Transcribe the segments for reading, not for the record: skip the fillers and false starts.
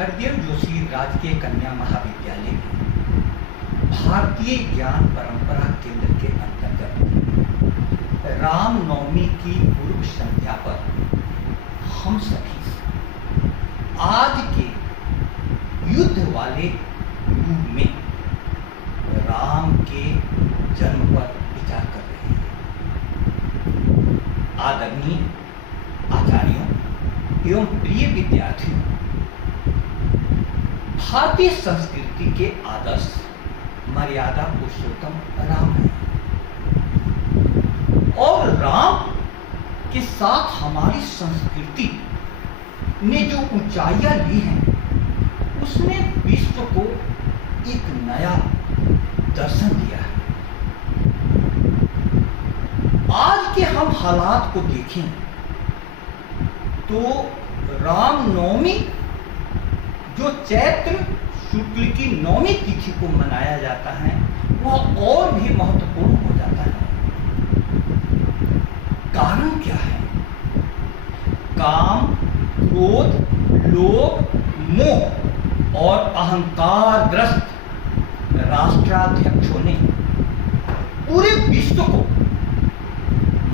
हरदेव जोशी राजकीय कन्या महाविद्यालय में भारतीय ज्ञान परंपरा केंद्र के अंतर्गत रामनवमी की पूर्व संध्या पर हम सभी आज के युद्ध वाले युग में राम के जन्म पर विचार कर रहे हैं। आदरणीय आचार्यों एवं प्रिय विद्यार्थियों, भारतीय संस्कृति के आदर्श मर्यादा पुरुषोत्तम राम है और राम के साथ हमारी संस्कृति ने जो ऊंचाइयां ली हैं उसने विश्व को एक नया दर्शन दिया है। आज के हम हालात को देखें तो रामनवमी जो चैत्र शुक्ल की नौवीं तिथि को मनाया जाता है वह और भी महत्वपूर्ण हो जाता है। कारण क्या है? काम, क्रोध, लोभ, मोह और अहंकारग्रस्त राष्ट्राध्यक्षों ने पूरे विश्व को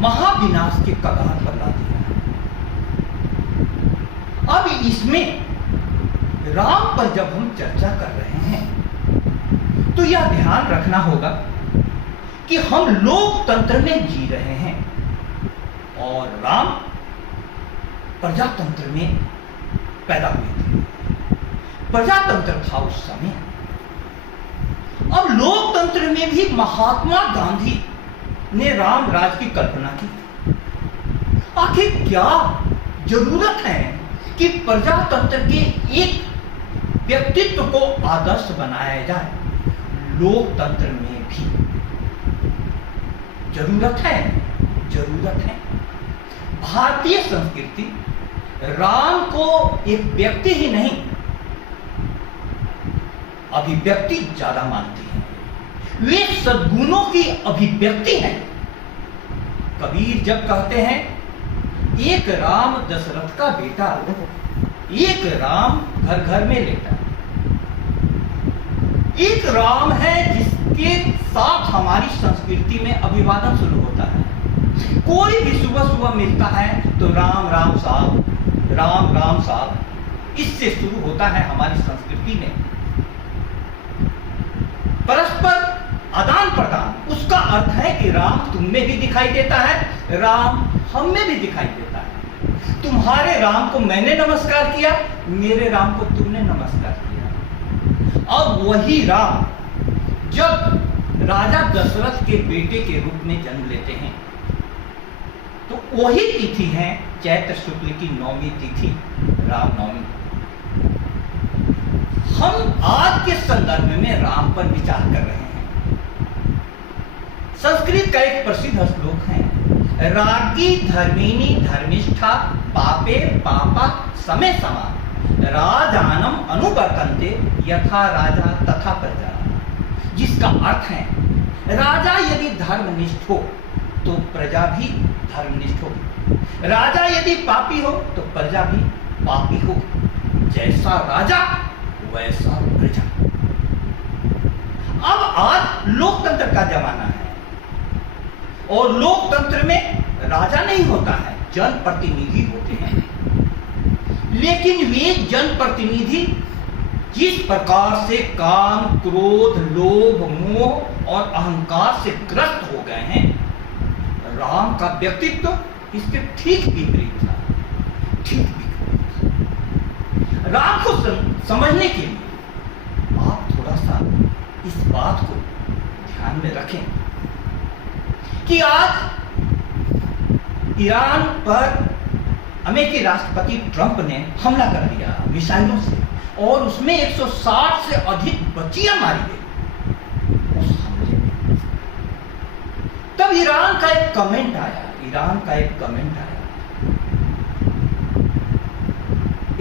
महाविनाश के कगार पर ला दिया है। अब इसमें राम पर जब हम चर्चा कर रहे हैं तो यह ध्यान रखना होगा कि हम लोकतंत्र में जी रहे हैं और राम प्रजातंत्र में पैदा हुए थे। प्रजातंत्र था उस समय। अब लोकतंत्र में भी महात्मा गांधी ने राम राज की कल्पना की। आखिर क्या जरूरत है कि प्रजातंत्र के एक व्यक्तित्व को आदर्श बनाया जाए? लोकतंत्र में भी जरूरत है। भारतीय संस्कृति राम को एक व्यक्ति ही नहीं अभिव्यक्ति ज्यादा मानती है। वे सद्गुणों की अभिव्यक्ति हैं। कबीर जब कहते हैं एक राम दशरथ का बेटा, एक राम घर घर में लेटा, एक राम है जिसके साथ हमारी संस्कृति में अभिवादन शुरू होता है। कोई भी सुबह सुबह मिलता है तो राम राम साहब, राम राम साहब, इससे शुरू होता है हमारी संस्कृति में। परस्पर आदान प्रदान, उसका अर्थ है कि राम तुम में भी दिखाई देता है, राम हम में भी दिखाई देता है। तुम्हारे राम को मैंने नमस्कार किया, मेरे राम को तुमने नमस्कार किया। अब वही राम जब राजा दशरथ के बेटे के रूप में जन्म लेते हैं तो वही तिथि है चैत्र शुक्ल की नौवीं तिथि रामनवमी। हम आज के संदर्भ में राम पर विचार कर रहे हैं। संस्कृत का एक प्रसिद्ध श्लोक है, रागी धर्मिणी धर्मिष्ठा पापे पापा समे समा राजानम अनुवर्तन्ते यथा राजा तथा प्रजा। जिसका अर्थ है राजा यदि धर्मनिष्ठ हो तो प्रजा भी धर्मनिष्ठ हो, राजा यदि पापी हो तो प्रजा भी पापी हो। जैसा राजा वैसा प्रजा। अब आज लोकतंत्र का जमाना है और लोकतंत्र में राजा नहीं होता है, जनप्रतिनिधि होते हैं। लेकिन वे जनप्रतिनिधि जिस प्रकार से काम, क्रोध, लोभ, मोह और अहंकार से ग्रस्त हो गए हैं, राम का व्यक्तित्व इसके ठीक विपरीत था। राम को समझने के लिए आप थोड़ा सा इस बात को ध्यान में रखें कि आज ईरान पर अमेरिकी राष्ट्रपति ट्रंप ने हमला कर दिया मिसाइलों से और उसमें 160 से अधिक बच्चियां मारी गई उस हमले में। तब ईरान का एक कमेंट आया,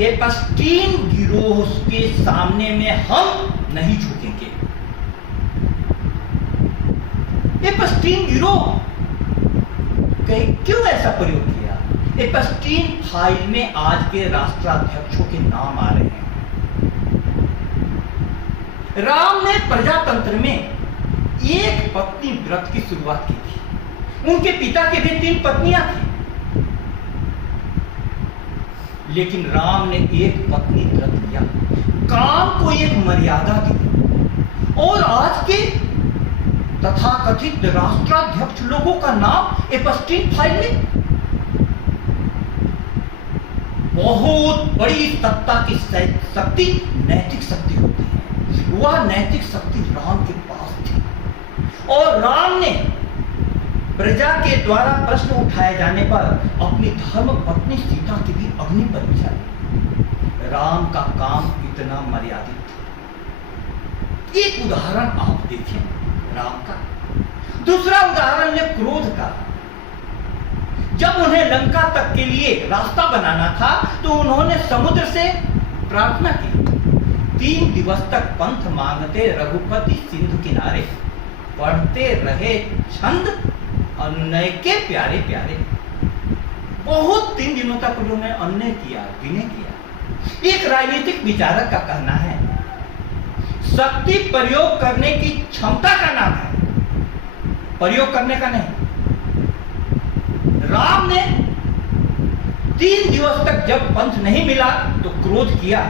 एपस्टीन गिरोह के सामने में हम नहीं झुकेंगे। एपस्टीन गिरोह क्यों ऐसा प्रयोग किया? एपस्टीन फाइल में आज के राष्ट्राध्यक्षों के नाम आ रहे हैं। राम ने प्रजातंत्र में एक पत्नी व्रत की शुरुआत की थी। उनके पिता के भी 3 पत्नियां थी, लेकिन राम ने एक पत्नी व्रत लिया, काम को एक मर्यादा दी। और आज के तथाकथित राष्ट्राध्यक्ष लोगों का नाम एपस्टीन फाइल में बहुत बड़ी सत्ता की शक्ति नैतिक शक्ति होती है। वह नैतिक शक्ति राम के पास थी और राम ने प्रजा के द्वारा प्रश्न उठाए जाने पर अपनी धर्म पत्नी सीता की भी अग्नि पर बिछाई। राम का काम इतना मर्यादित था। एक उदाहरण आप देखें राम का। दूसरा उदाहरण है क्रोध का। जब उन्हें लंका तक के लिए रास्ता बनाना था तो उन्होंने समुद्र से प्रार्थना की। 3 दिवस तक पंथ मांगते रघुपति सिंधु किनारे, पढ़ते रहे छंद अनुनय के प्यारे प्यारे। बहुत 3 दिनों तक उन्होंने अन्य किया, विनय किया। एक राजनीतिक विचारक का कहना है, शक्ति प्रयोग करने की क्षमता का नाम है, प्रयोग करने का नहीं। राम ने 3 दिवस तक जब पंथ नहीं मिला तो क्रोध किया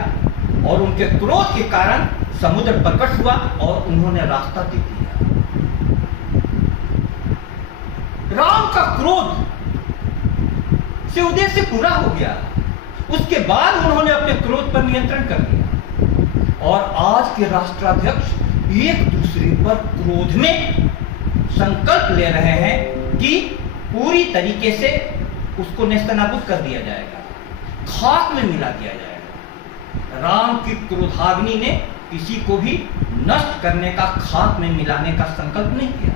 और उनके क्रोध के कारण समुद्र प्रकट हुआ और उन्होंने रास्ता दे दिया। राम का क्रोध से उद्देश्य पूरा हो गया। उसके बाद उन्होंने अपने क्रोध पर नियंत्रण कर लिया और आज के राष्ट्राध्यक्ष एक दूसरे पर क्रोध में संकल्प ले रहे हैं कि पूरी तरीके से उसको नेस्तनाबूद कर दिया जाएगा, खाक में मिला दिया जाएगा। राम की क्रोधाग्नि ने किसी को भी नष्ट करने का, खाक में मिलाने का संकल्प नहीं किया।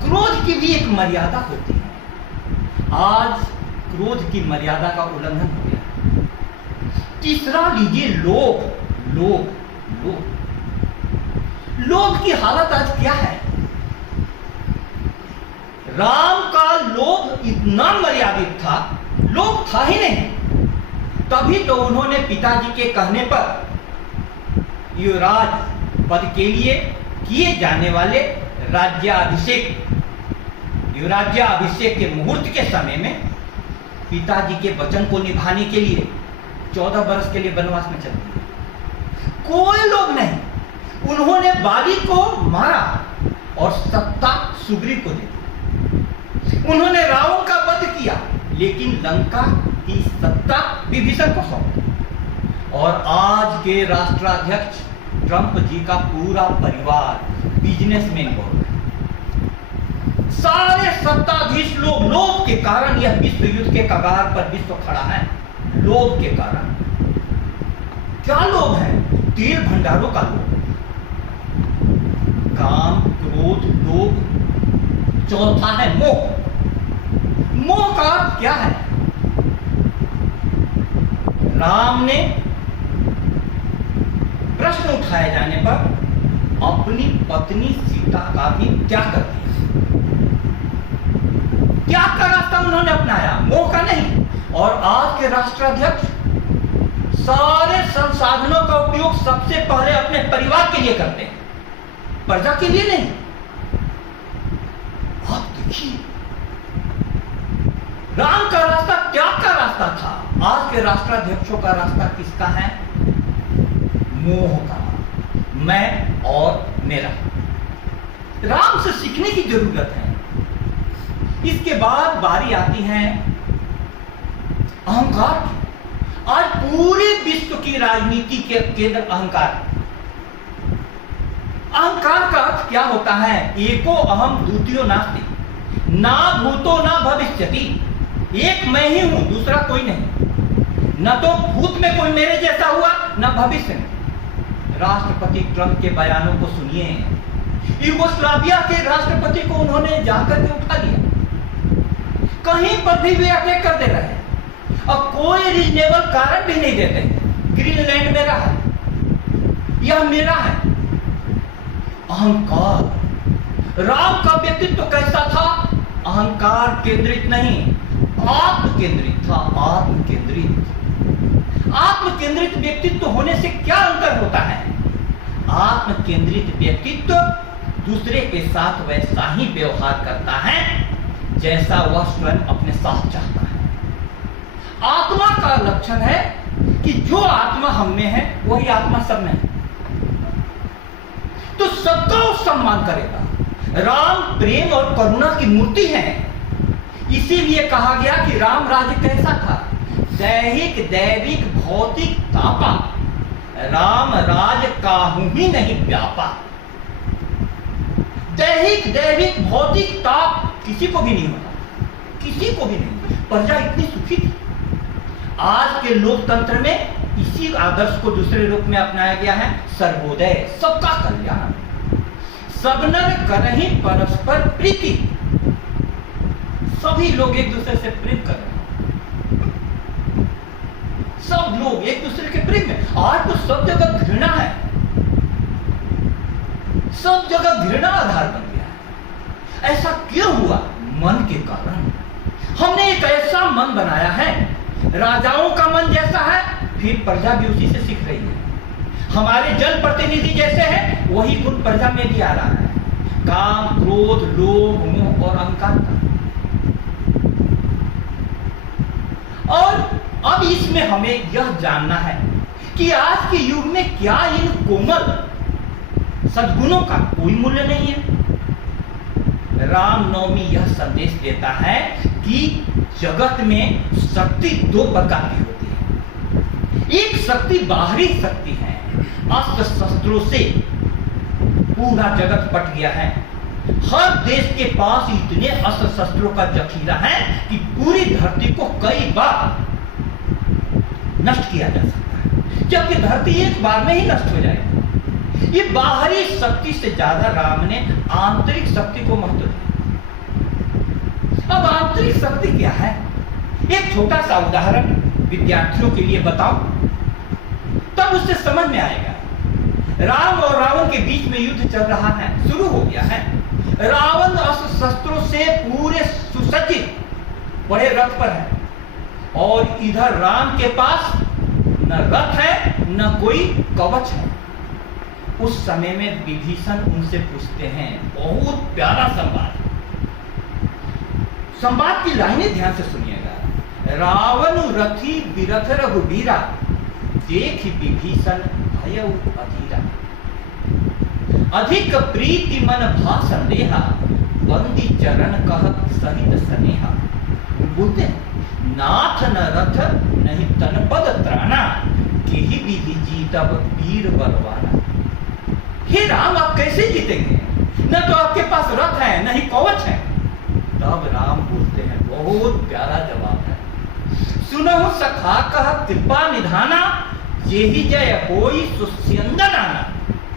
क्रोध की भी एक मर्यादा होती है। आज क्रोध की मर्यादा का उल्लंघन हो गया। तीसरा लीजिए लोभ। लोभ लोभ लोभ की हालत आज क्या है? राम का लोभ इतना मर्यादित था, लोभ था ही नहीं। तभी तो उन्होंने पिताजी के कहने पर युवराज पद के लिए किए जाने वाले युवराज्याभिषेक के मुहूर्त के समय में पिताजी के वचन को निभाने के लिए 14 वर्ष के लिए वनवास में चल दिए। कोई लोभ नहीं। उन्होंने बाली को मारा और सत्ता सुग्रीव को दे दी। उन्होंने रावण का वध किया, लेकिन लंका की सत्ता विभीषण को सौंपी। और आज के राष्ट्राध्यक्ष ट्रंप जी का पूरा परिवार बिजनेसमैन हो गया। सारे सत्ताधीश लोग लोभ के कारण, यह विश्व युद्ध के कगार पर विश्व खड़ा है, लोभ के कारण। क्या लोभ है? तेल भंडारों का लोभ, काम, क्रोध, लोभ। चौथा है मोह। मोह का अर्थ क्या है? राम ने प्रश्न उठाए जाने पर अपनी पत्नी सीता का भी त्याग कर दिया। त्याग का रास्ता उन्होंने अपनाया, मोह का नहीं। और आज के राष्ट्राध्यक्ष सारे संसाधनों का उपयोग सबसे पहले अपने परिवार के लिए करते हैं, प्रजा के लिए नहीं। आप देखिए, राम का रास्ता त्याग का रास्ता था। आज के राष्ट्राध्यक्षों का रास्ता किसका है? मोह का, मैं और मेरा। राम से सीखने की जरूरत है। इसके बाद बारी आती है अहंकार की। आज पूरे विश्व की राजनीति के केंद्र अहंकार। अहंकार का अर्थ क्या होता है? एको अहम द्वितीयो नास्ति, ना भूतो ना भविष्यति। एक मैं ही हूं, दूसरा कोई नहीं। न तो भूत में कोई मेरे जैसा हुआ, न भविष्य में। राष्ट्रपति ट्रंप के बयानों को सुनिए। यूगोस्लाविया के राष्ट्रपति को उन्होंने जाकर के उठा लिया। कहीं पर भी वे अटैक कर दे रहे हैं और कोई रीजनेबल कारण भी नहीं देते। ग्रीनलैंड मेरा है, यह मेरा है। अहंकार। राम का व्यक्तित्व कैसा था? अहंकार केंद्रित नहीं, आत्म केंद्रित था। आत्म केंद्रित। आत्म केंद्रित व्यक्तित्व होने से क्या अंतर होता है? आत्म केंद्रित व्यक्तित्व दूसरे के साथ वैसा ही व्यवहार करता है जैसा वह स्वयं अपने साथ चाहता है। आत्मा का लक्षण है कि जो आत्मा हम में है वही आत्मा सब में है, तो सबका वो सम्मान करेगा। राम प्रेम और करुणा की मूर्ति है, इसीलिए कहा गया कि राम राज्य कैसा था, दैहिक दैविक भौतिक तापा, राम राज काहू ही नहीं व्यापा। दैहिक दैविक भौतिक ताप किसी को भी नहीं होता, किसी को भी नहीं। प्रजा इतनी सुखी थी। आज के लोकतंत्र में इसी आदर्श को दूसरे रूप में अपनाया गया है, सर्वोदय, सबका कल्याण, सब नर करहि परस्पर प्रीति, सभी लोग एक दूसरे से प्रेम कर रहे हैं, सब लोग एक दूसरे के प्रेम में। आज तो सब जगह घृणा है, सब जगह घृणा आधार बन गया है। ऐसा क्यों हुआ? मन के कारण। हमने एक ऐसा मन बनाया है, राजाओं का मन जैसा है, फिर प्रजा भी उसी से सीख रही है। हमारे जन प्रतिनिधि जैसे हैं वही गुण प्रजा में भी आ रहा है, काम क्रोध लोभ मोह और अहंकार का। और अब इसमें हमें यह जानना है कि आज के युग में क्या इन कोमल सद्गुणों का कोई मूल्य नहीं है। रामनवमी यह संदेश देता है कि जगत में शक्ति दो प्रकार की होती है। एक शक्ति बाहरी शक्ति है, अस्त्र शस्त्रों से पूरा जगत पट गया है। हर देश के पास इतने अस्त्र शस्त्रों का जखीरा है कि पूरी धरती को कई बार नष्ट किया जा सकता है, जबकि धरती एक बार में ही नष्ट हो जाएगी। ये बाहरी शक्ति से ज्यादा राम ने आंतरिक शक्ति को महत्व दिया। अब आंतरिक शक्ति क्या है? एक छोटा सा उदाहरण विद्यार्थियों के लिए बताओ, तब उससे समझ में आएगा। राम और रावण के बीच में युद्ध चल रहा है, शुरू हो गया है। रावण अस्त्र शस्त्रों से पूरे सुसज्जित बड़े रथ पर है, और इधर राम के पास न रथ है न कोई कवच है। उस समय में विभीषण उनसे पूछते हैं, बहुत प्यारा संवाद, संवाद की लाइनें ध्यान से सुनिएगा। रावण रथी बिरथ रघुबीरा, देख विभीषण भयउ अधीरा, अधिक प्रीति मन भा संदेहा, बंदी चरण कहत सहित स्नेहा। बोलते हैं, नाथ न रथ नहीं तन पद त्राना, केहि विधि जीतब वीर बलवाना। हे राम, आप कैसे जीतेंगे? न तो आपके पास रथ है न ही कवच है। तब राम बोलते हैं, बहुत प्यारा जवाब है, सुनहु सखा कह कृपा निधाना, यही जय होई सुस्यंदन आना।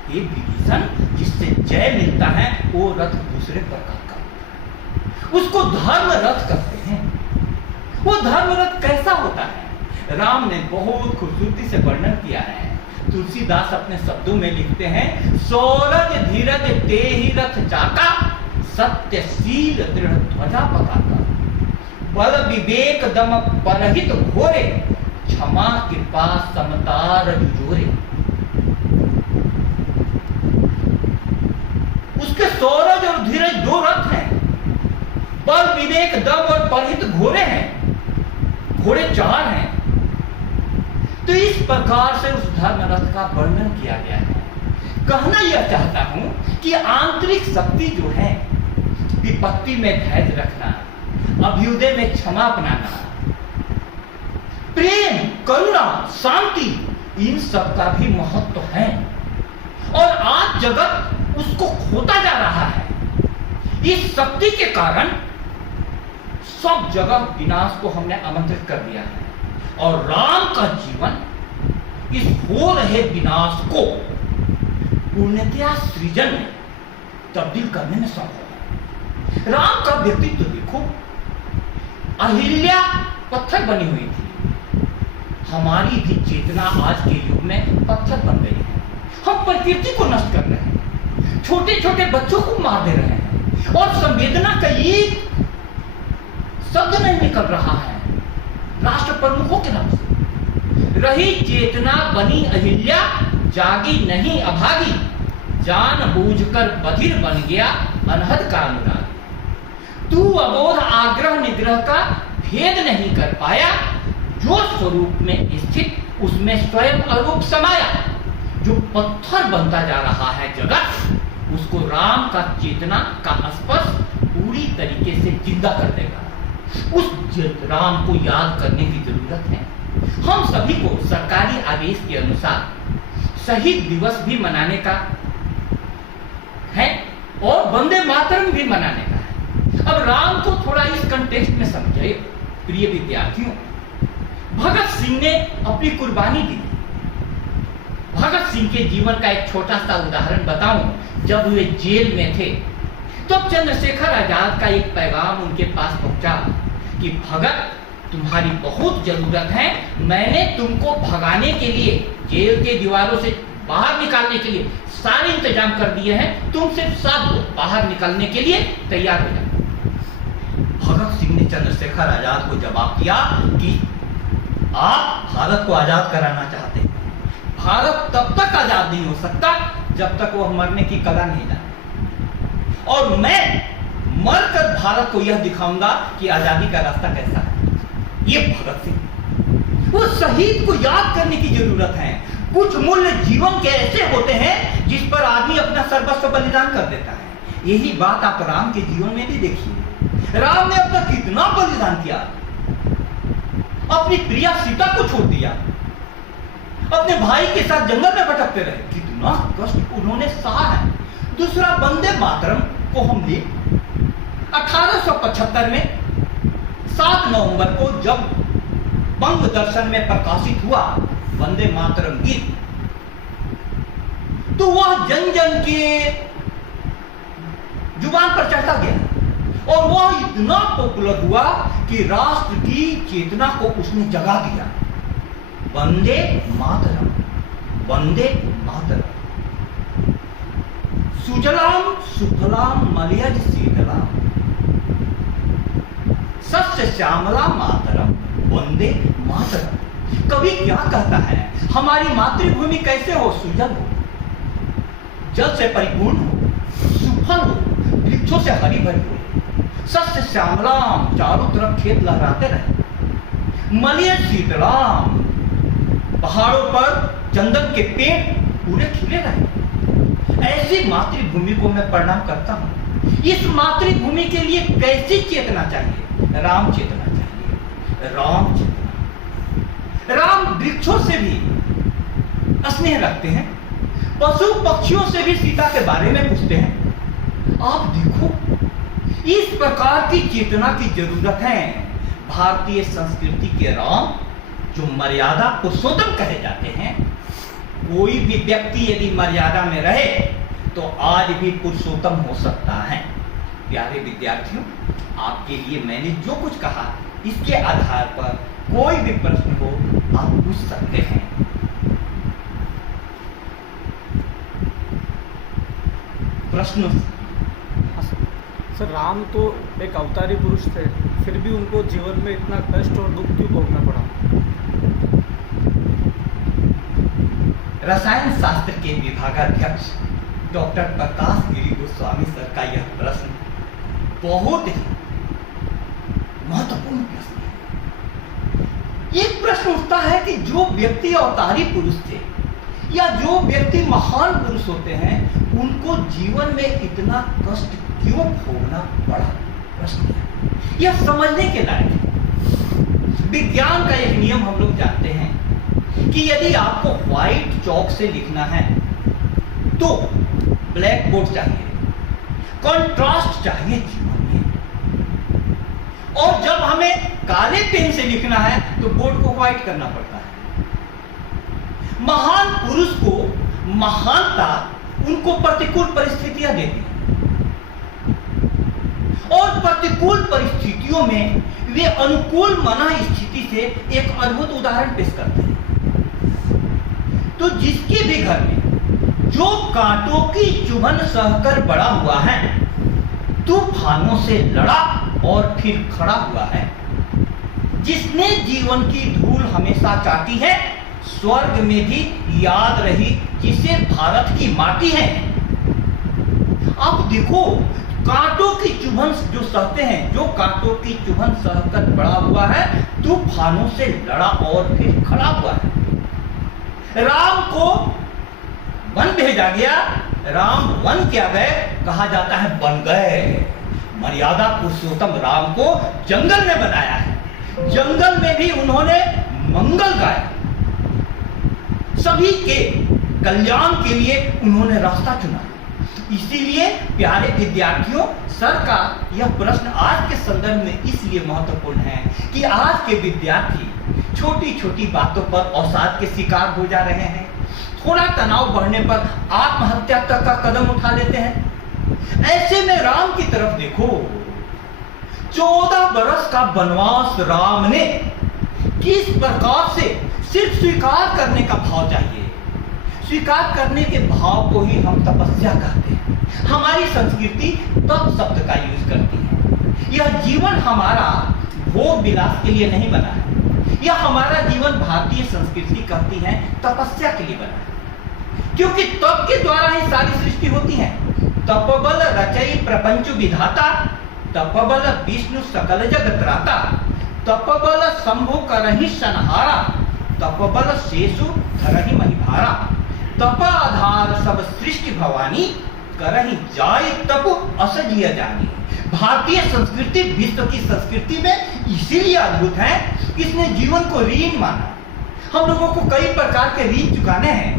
ये विभीषण, जिससे जय मिलता है वो रथ दूसरे प्रकार का होता है, उसको धर्म रथ कहते हैं। वो धर्म रथ कैसा होता है? राम ने बहुत खूबसूरती से वर्णन किया है। तुलसीदास अपने शब्दों में लिखते हैं, सौरज धीरज तेहि रथ चाका, सत्यशील दृढ़ ध्वजा पताका, बल विवेक दम परहित घोरे, क्षमा कृपा समता जुझोरे। उसके सौरज और धीरज दो रथ हैं, बल विवेक दम और परहित घोरे हैं, घोड़े चार हैं। तो इस प्रकार से उस धर्म रथ का वर्णन किया गया है। कहना यह चाहता हूं कि आंतरिक शक्ति जो है, विपत्ति में धैर्य रखना, अभ्युदय में क्षमा अपनाना, प्रेम करुणा शांति, इन सब का भी महत्व है। और आज जगत उसको खोता जा रहा है। इस शक्ति के कारण सब जगह विनाश को हमने आमंत्रित कर दिया है, और राम का जीवन इस हो रहे विनाश को पूर्णतया सृजन में तब्दील करने में संभव है। राम का व्यक्तित्व देखो, अहिल्या पत्थर बनी हुई थी, हमारी भी चेतना आज के युग में पत्थर बन गई है। हम प्रकृति को नष्ट कर रहे हैं, छोटे छोटे बच्चों को मार दे रहे हैं, और संवेदना का एक शब्द नहीं निकल रहा है राष्ट्र प्रमुखों के नाम से। रही चेतना बनी अहिल्या, जागी नहीं अभागी, जान बूझकर बधिर बन गया अनहद का अनुराग। तू अबोध आग्रह निग्रह का भेद नहीं कर पाया, जो स्वरूप में स्थित उसमें स्वयं अरूप समाया। जो पत्थर बनता जा रहा है जगत, उसको राम का चेतना का स्पर्श पूरी तरीके से जिंदा कर देगा। उस राम को याद करने की जरूरत है। हम सभी को सरकारी आदेश के अनुसार शहीद दिवस भी मनाने का है और वंदे मातरम भी मनाने का है। अब राम को थोड़ा इस कंटेक्स्ट में समझिए प्रिय विद्यार्थियों। भगत सिंह ने अपनी कुर्बानी दी। भगत सिंह के जीवन का एक छोटा सा उदाहरण बताऊं। जब वे जेल में थे तब चंद्रशेखर आजाद का एक पैगाम उनके पास पहुंचा कि भगत, तुम्हारी बहुत जरूरत है, मैंने तुमको भगाने के लिए, जेल के दीवारों से बाहर निकालने के लिए सारे इंतजाम कर दिए हैं, तुम सिर्फ साथ दो, बाहर निकलने के लिए तैयार हो जाओ। भगत सिंह ने चंद्रशेखर आजाद को जवाब दिया कि आप भारत को आजाद कराना चाहते हैं। भारत तब तक आजाद नहीं हो सकता जब तक वह मरने की कला नहीं जाने, और मैं मरकर भारत को यह दिखाऊंगा कि आजादी का रास्ता कैसा है। ये भगत सिंह। वो शहीद को याद करने की जरूरत है। कुछ मूल्य जीवन के ऐसे होते हैं जिस पर आदमी अपना सर्वस्व बलिदान कर देता है। यही बात आप राम के जीवन में भी देखिए। राम ने अपना कितना बलिदान किया। अपनी प्रिया सीता को छोड़ दिया, अपने भाई के साथ जंगल में भटकते रहे, कितना कष्ट उन्होंने सहा है। दूसरा, वंदे मातरम को हमने 1875 में 7 नवंबर को जब बंग दर्शन में प्रकाशित हुआ वंदे मातरम गीत, तो वह जन जन के जुबान पर चढ़ता गया और वह इतना पॉपुलर हुआ कि राष्ट्र की चेतना को उसने जगा दिया। वंदे मातरम, वंदे मातरम। सुजलाम सुफलाम मलयज शीतलाम, सस्य श्यामला मातरम, वंदे मातरम। कवि क्या कहता है? हमारी मातृभूमि कैसे हो? सुजल हो, जल से परिपूर्ण हो, सुफल हो, वृक्षों से हरी भरी हो, सस्य श्यामलाम, चारों तरफ खेत लहराते रहे, मलयज शीतलाम, पहाड़ों पर चंदन के पेड़ पूरे खिले रहे। ऐसी मातृभूमि को मैं प्रणाम करता हूं। इस मातृभूमि के लिए कैसी चेतना चाहिए? राम चेतना चाहिए। राम चेतना। राम वृक्षों से भी स्नेह रखते हैं, पशु पक्षियों से भी सीता के बारे में पूछते हैं। आप देखो, इस प्रकार की चेतना की जरूरत है। भारतीय संस्कृति के राम जो मर्यादा पुरुषोत्तम कहे जाते हैं, कोई भी व्यक्ति यदि मर्यादा में रहे तो आज भी पुरुषोत्तम हो सकता है। प्यारे विद्यार्थियों, आपके लिए मैंने जो कुछ कहा इसके आधार पर कोई भी प्रश्न हो आप पूछ सकते हैं। प्रश्न? सर, राम तो एक अवतारी पुरुष थे, फिर भी उनको जीवन में इतना कष्ट और दुख क्यों भोगना पड़ा? रसायन शास्त्र के विभागाध्यक्ष डॉक्टर प्रकाश गिरी गोस्वामी सर का यह प्रश्न बहुत ही महत्वपूर्ण प्रश्न है। एक प्रश्न उठता है कि जो व्यक्ति अवतारी पुरुष थे या जो व्यक्ति महान पुरुष होते हैं, उनको जीवन में इतना कष्ट क्यों भोगना पड़ा? प्रश्न है यह समझने के लायक है। विज्ञान का एक नियम हम लोग जानते हैं कि यदि आपको व्हाइट चौक से लिखना है तो ब्लैक बोर्ड चाहिए, कंट्रास्ट चाहिए जीवन में, और जब हमें काले पेन से लिखना है तो बोर्ड को व्हाइट करना पड़ता है। महान पुरुष को महानता उनको प्रतिकूल परिस्थितियां देती हैं, और प्रतिकूल परिस्थितियों में वे अनुकूल मना स्थिति से एक अद्भुत उदाहरण पेश करते हैं। तो जिसके भी घर में जो कांटों की चुभन सहकर बड़ा हुआ है, तूफानों से लड़ा और फिर खड़ा हुआ है, जिसने जीवन की धूल हमेशा चाटी है, स्वर्ग में भी याद रही जिसे भारत की माटी है। आप देखो, कांटों की चुभन जो सहते हैं, जो कांटों की चुभन सहकर बड़ा हुआ है, तूफानों से लड़ा और फिर खड़ा हुआ है। राम को वन भेजा गया, राम वन क्या गए, कहा जाता है बन गए। मर्यादा पुरुषोत्तम राम को जंगल में बनाया है, जंगल में भी उन्होंने मंगल गाया, सभी के कल्याण के लिए उन्होंने रास्ता चुना। इसीलिए प्यारे विद्यार्थियों, सर का यह प्रश्न आज के संदर्भ में इसलिए महत्वपूर्ण है कि आज के विद्यार्थी छोटी छोटी बातों पर अवसाद के शिकार हो जा रहे हैं। थोड़ा तनाव बढ़ने पर आत्महत्या तक का कदम उठा लेते हैं। ऐसे में राम की तरफ देखो, 14 बरस का वनवास राम ने किस प्रकार से, सिर्फ स्वीकार करने का भाव चाहिए, स्वीकार करने के भाव को ही हम तपस्या कहते हैं। हमारी संस्कृति तप शब्द का यूज करती है। यह जीवन हमारा भोग विलास के लिए नहीं बना है, यह हमारा जीवन भारतीय संस्कृति कहती है तपस्या के लिए बना है, क्योंकि तप के द्वारा ही सारी सृष्टि होती है। तपबल रचई प्रपंच विधाता, तपबल विष्णु सकल जगत त्राता, तपबल शंभु करहि संहारा, तपबल शेषु धरहि महिभारा, तप आधार सब सृष्टि भवानी, करहि जाय तप असजिय जानी। भारतीय संस्कृति विश्व की संस्कृति में इसीलिए अद्भुत है, इसने जीवन को ऋण माना। हम लोगों को कई प्रकार के ऋण चुकाने हैं।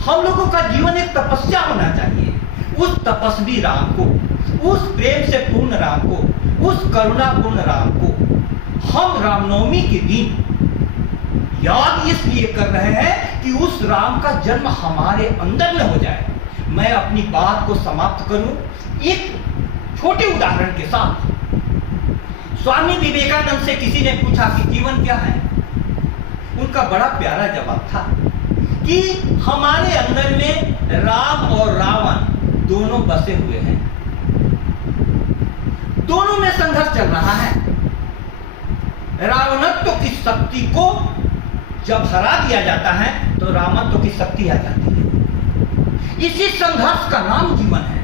हम लोगों का जीवन एक तपस्या होना चाहिए। उस तपस्वी राम को, उस प्रेम से पूर्ण राम को, उस करुणापूर्ण राम को हम रामनवमी के दिन याद इसलिए कर रहे हैं कि उस राम का जन्म हमारे अंदर में हो जाए। मैं अपनी बात को समाप्त करूं एक छोटे उदाहरण के साथ। स्वामी विवेकानंद से किसी ने पूछा कि जीवन क्या है? उनका बड़ा प्यारा जवाब था कि हमारे अंदर में राम और रावण दोनों बसे हुए हैं, दोनों में संघर्ष चल रहा है। रावणत्व की शक्ति को जब हरा दिया जाता है तो रामत्व की शक्ति आ जाती है। इसी संघर्ष का नाम जीवन है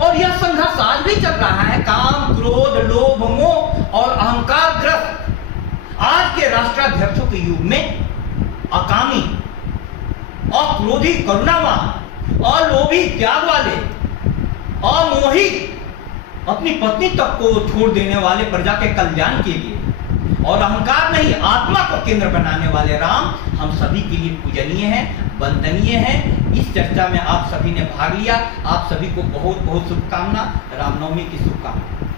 और यह संघर्ष आज भी चल रहा है। काम, क्रोध, लोभ, मोह और अहंकार ग्रस्त आज के राष्ट्राध्यक्षों के युग में अकामी, अक्रोधी, करुणावान, अलोभी, त्याग वाले, अमोही, अपनी पत्नी तक को छोड़ देने वाले प्रजा के कल्याण के लिए और अहंकार नहीं आत्मा को केंद्र बनाने वाले राम हम सभी के लिए पूजनीय हैं, वंदनीय हैं। इस चर्चा में आप सभी ने भाग लिया। आप सभी को बहुत बहुत शुभकामना, रामनवमी की शुभकामना।